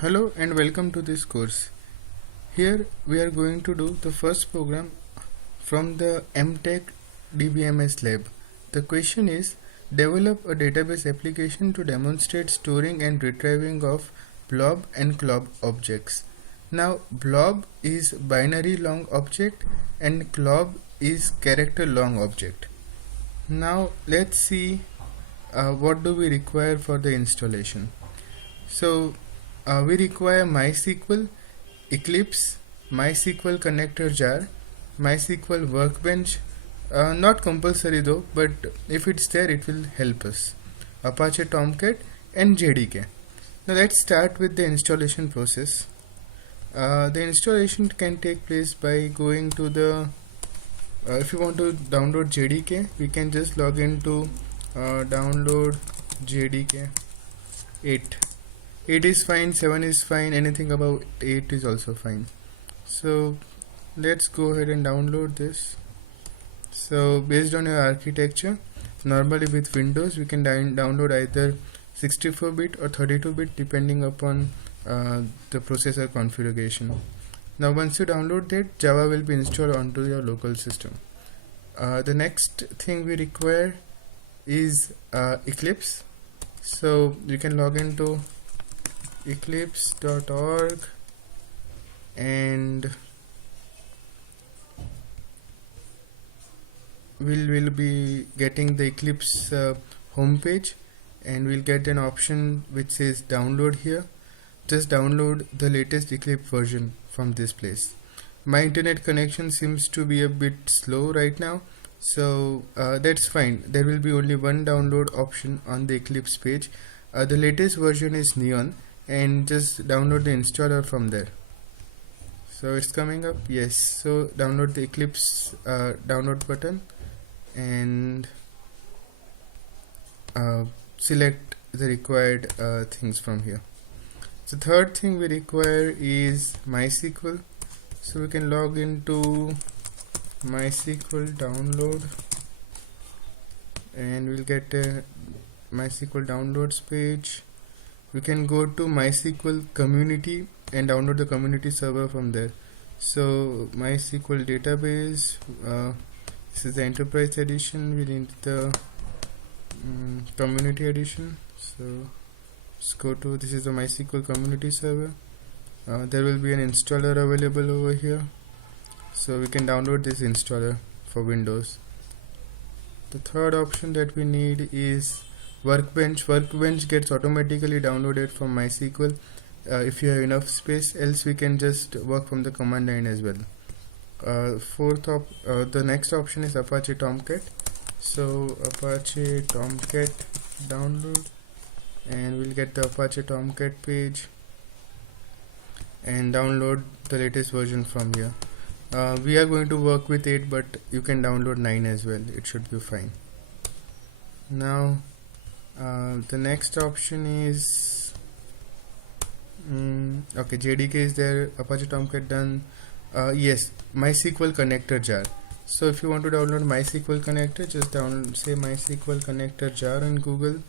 Hello and welcome to this course. Here we are going to do the first program from the Mtech DBMS lab. The question is, develop a database application to demonstrate storing and retrieving of blob and clob objects. Now blob is binary long object and clob is character long object. Now let's see what do we require for the installation. So we require MySQL, Eclipse, MySQL connector jar, MySQL workbench, not compulsory though, but if it's there it will help us, Apache Tomcat and JDK. Now let's start with the installation process. The installation can take place by going to the if you want to download JDK, we can just log into download JDK 8. 8 is fine, 7 is fine, anything above 8 is also fine. So let's go ahead and download this. So based on your architecture, normally with Windows we can download either 64-bit or 32-bit depending upon the processor configuration. Now once you download that, Java will be installed onto your local system. The next thing we require is Eclipse. So you can log into eclipse.org and we'll be getting the Eclipse homepage, and we'll get an option which says download here. Just download the latest Eclipse version from this place. My internet connection seems to be a bit slow right now, so that's fine. There will be only one download option on the Eclipse page. The latest version is Neon, and just download the installer from there. So it's coming up, yes. So download the Eclipse download button and select the required things from here. The third thing we require is MySQL. So we can log into MySQL download and we'll get a MySQL downloads page. We can go to MySQL community and download the community server from there. So MySQL database, this is the enterprise edition. We need the community edition. So let's go to, this is the MySQL community server. There will be an installer available over here, so we can download this installer for Windows. The third option that we need is Workbench. Workbench gets automatically downloaded from MySQL if you have enough space, else we can just work from the command line as well. The next option is Apache Tomcat. So Apache Tomcat download, and we'll get the Apache Tomcat page and download the latest version from here. We are going to work with 8, but you can download 9 as well, it should be fine. Now the next option is okay, JDK is there, Apache Tomcat done. Yes, MySQL connector jar. So if you want to download MySQL connector, just say MySQL connector jar in Google.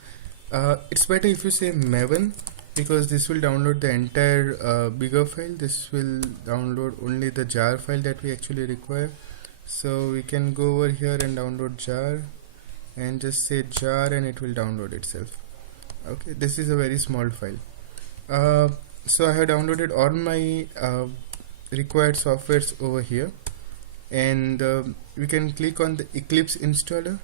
It's better if you say Maven, because this will download the entire bigger file. This will download only the jar file that we actually require. So we can go over here and download jar and just say jar, and it will download itself. Okay, this is a very small file. So I have downloaded all my required softwares over here, and we can click on the Eclipse installer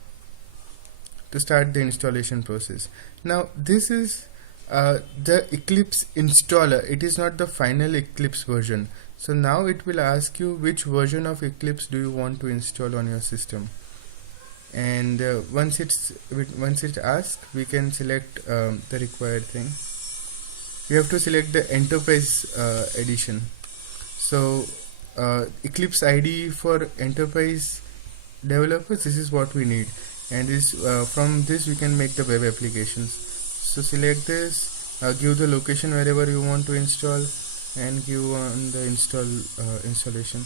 to start the installation process. Now this is the Eclipse installer, it is not the final Eclipse version. So now it will ask you which version of Eclipse do you want to install on your system, and once it asks, we can select the required thing. We have to select the enterprise edition. So Eclipse IDE for enterprise developers, this is what we need, and this from this we can make the web applications. So select this, give the location wherever you want to install, and give on the installation.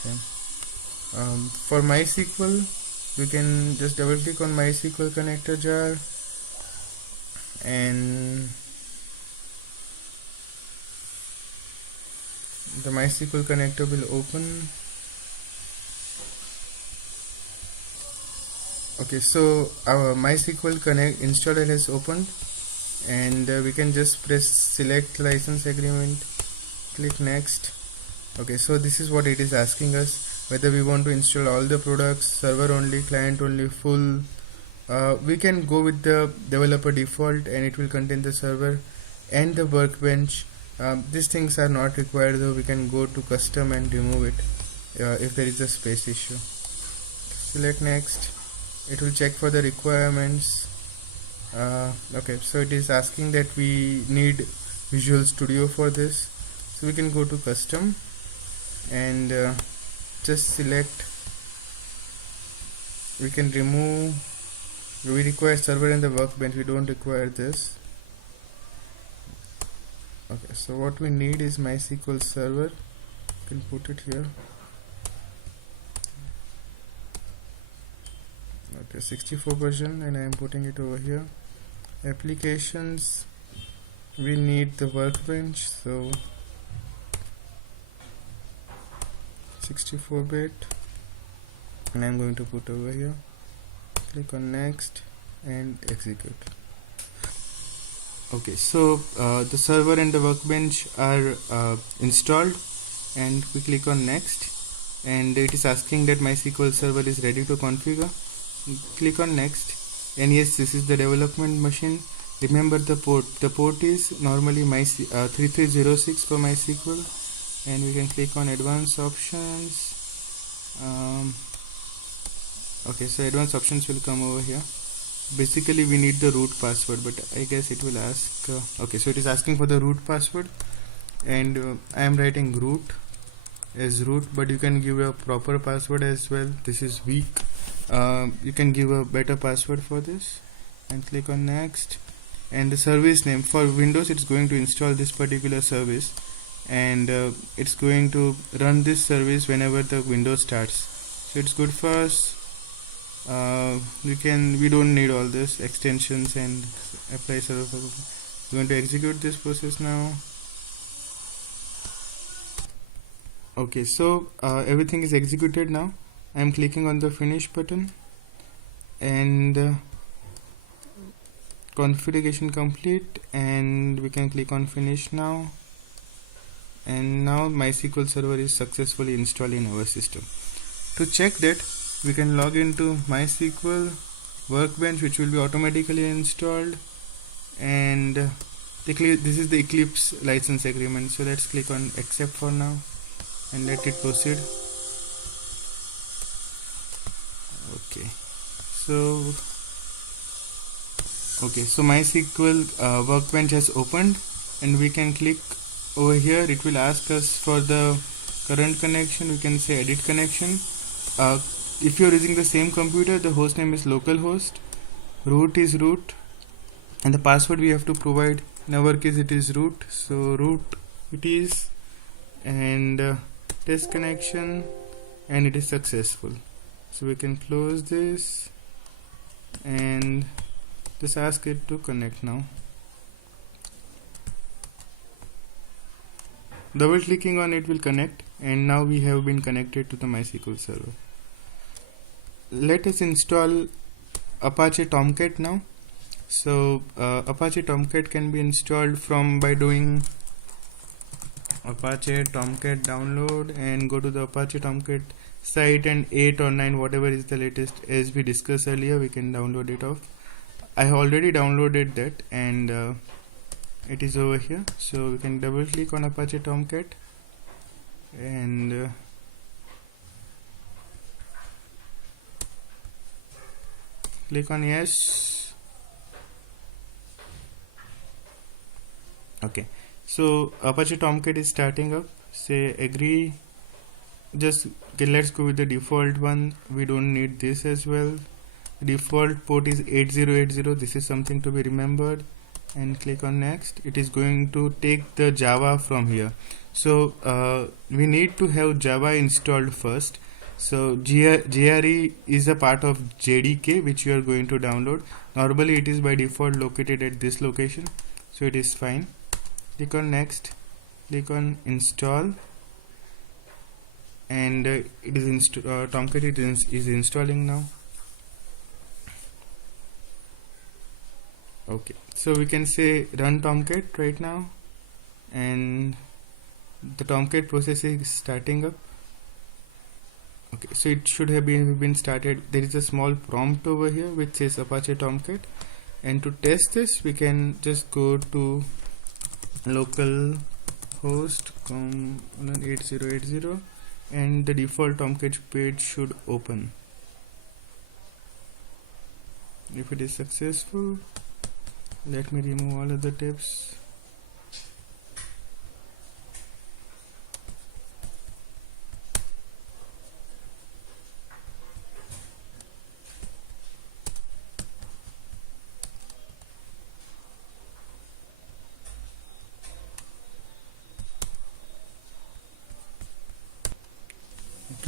Okay. For MySQL, we can just double click on MySQL connector jar and the MySQL connector will open. Okay, so our MySQL Connect installer has opened, and we can just press select license agreement, click next. Okay, so this is what it is asking us, whether we want to install all the products, server only, client only, full. We can go with the developer default, and it will contain the server and the workbench. These things are not required, though. We can go to custom and remove it if there is a space issue. Select next. It will check for the requirements. Okay, so it is asking that we need Visual Studio for this, so we can go to custom and just select. We can remove. We require server and the workbench. We don't require this. Okay, so what we need is MySQL server. You can put it here. Okay, 64 version, and I am putting it over here. Applications, we need the workbench, so 64-bit, and I am going to put over here. Click on next and execute. Okay, so the server and the workbench are installed, and we click on next, and it is asking that MySQL server is ready to configure. Click on next, and yes, this is the development machine. Remember the port is normally 3306 for MySQL, and we can click on advanced options. Okay, so advanced options will come over here. Basically we need the root password, but I guess it will ask okay, so it is asking for the root password, and I am writing root as root, but you can give a proper password as well. This is weak. You can give a better password for this, and click on next. And the service name for Windows, it's going to install this particular service, and it's going to run this service whenever the Windows starts, so it's good for us. We don't need all this extensions and apply server. We're going to execute this process now. Okay, so everything is executed now. I am clicking on the finish button, and configuration complete, and we can click on finish now, and now MySQL server is successfully installed in our system. To check that, we can log into MySQL workbench, which will be automatically installed, and this is the Eclipse license agreement, so let's click on accept for now and let it proceed. Okay, so MySQL workbench has opened, and we can click over here. It will ask us for the current connection. We can say edit connection. If you are using the same computer, the host name is localhost, root is root, and the password we have to provide. In our case it is root, so root it is, and test connection, and it is successful. So we can close this and just ask it to connect now. Double clicking on it will connect, and now we have been connected to the MySQL server. Let us install Apache Tomcat now. So Apache Tomcat can be installed by doing Apache Tomcat download, and go to the Apache Tomcat site, and 8 or 9, whatever is the latest, as we discussed earlier, we can download it off. I have already downloaded that, and it is over here. So we can double click on Apache Tomcat, and click on yes. Okay, so Apache Tomcat is starting up. Say agree. Let's go with the default one. We don't need this as well. Default port is 8080. This is something to be remembered, and click on next. It is going to take the Java from here, so we need to have Java installed first. So JRE is a part of JDK, which you are going to download. Normally it is by default located at this location, so it is fine. Click on next, click on install, and it is Tomcat is installing now. Okay, so we can say run Tomcat right now, and the Tomcat process is starting up. Okay, so it should have been started. There is a small prompt over here which says Apache Tomcat, and to test this we can just go to local host 8080 and the default Tomcat page should open. If it is successful, let me remove all other tabs.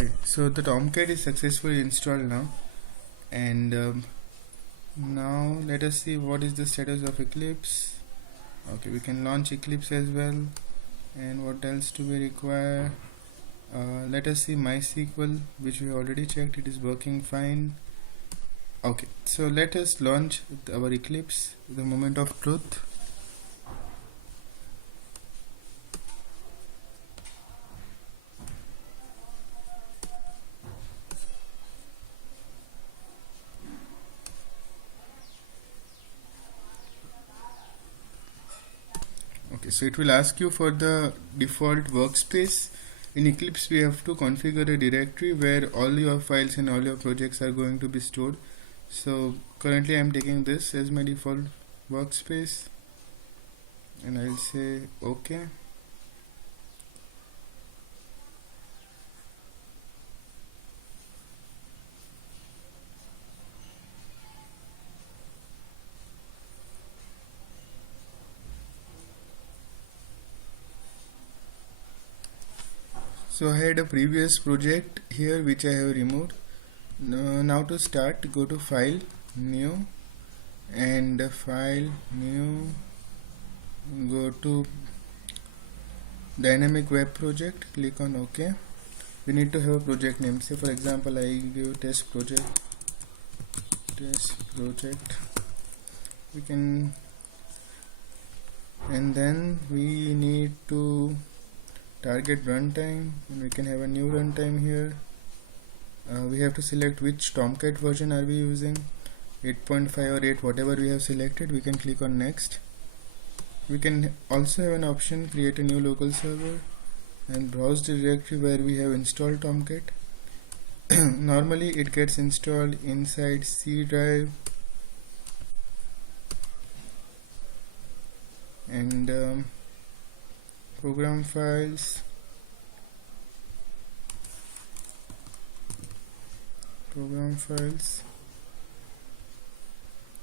Okay, so the Tomcat is successfully installed now, and now let us see what is the status of Eclipse. Okay, we can launch Eclipse as well. And what else do we require? Let us see MySQL, which we already checked. It is working fine. Okay, so let us launch our Eclipse, the moment of truth. Okay, so it will ask you for the default workspace. In Eclipse we have to configure a directory where all your files and all your projects are going to be stored. So currently I am taking this as my default workspace, and I'll say OK. So I had a previous project here which I have removed. Now to start, go to File, New, and File, New, go to Dynamic Web Project, click on OK. We need to have a project name. Say for example I give test project. We can, and then we need to target runtime, and we can have a new runtime here. We have to select which Tomcat version are we using, 8.5 or 8, whatever we have selected. We can click on next. We can also have an option, create a new local server and browse the directory where we have installed Tomcat. Normally it gets installed inside C drive, and program files,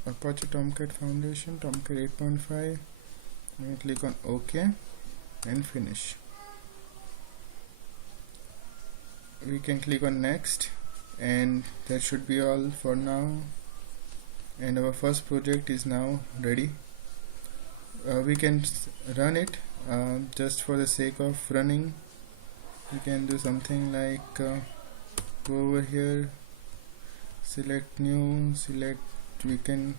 Apache Tomcat Foundation, Tomcat 8.5, and click on OK and finish. We can click on next, and that should be all for now, and our first project is now ready. We can run it. Just for the sake of running, we can do something like go over here, select new, we can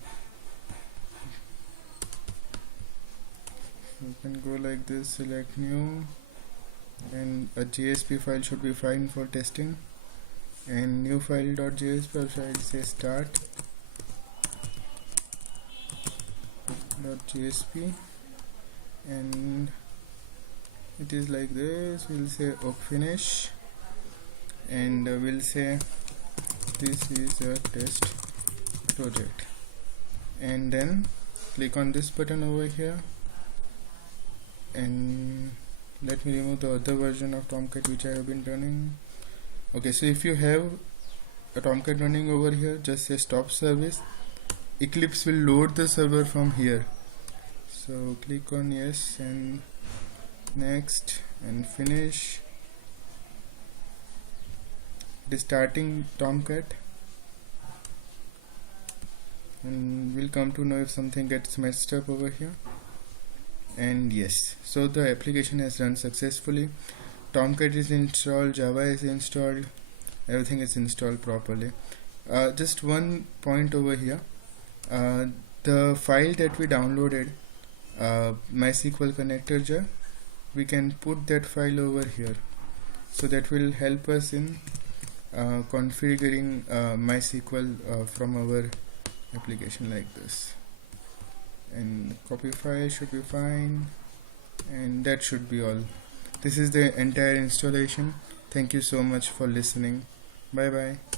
go like this, select new, and a JSP file should be fine for testing, and new file.jsp, also I'll say start.jsp, and it is like this. We'll say finish, and we'll say this is a test project, and then click on this button over here, and let me remove the other version of Tomcat which I have been running. Okay, so if you have a Tomcat running over here, just say stop service. Eclipse will load the server from here. So click on yes and next and finish. It is starting Tomcat, and we'll come to know if something gets messed up over here. And yes, so the application has run successfully. Tomcat is installed, Java is installed, everything is installed properly. Just one point over here, the file that we downloaded, MySQL connector jar, we can put that file over here, so that will help us in configuring MySQL from our application like this. And copy file should be fine, and that should be all. This is the entire installation. Thank you so much for listening. Bye bye.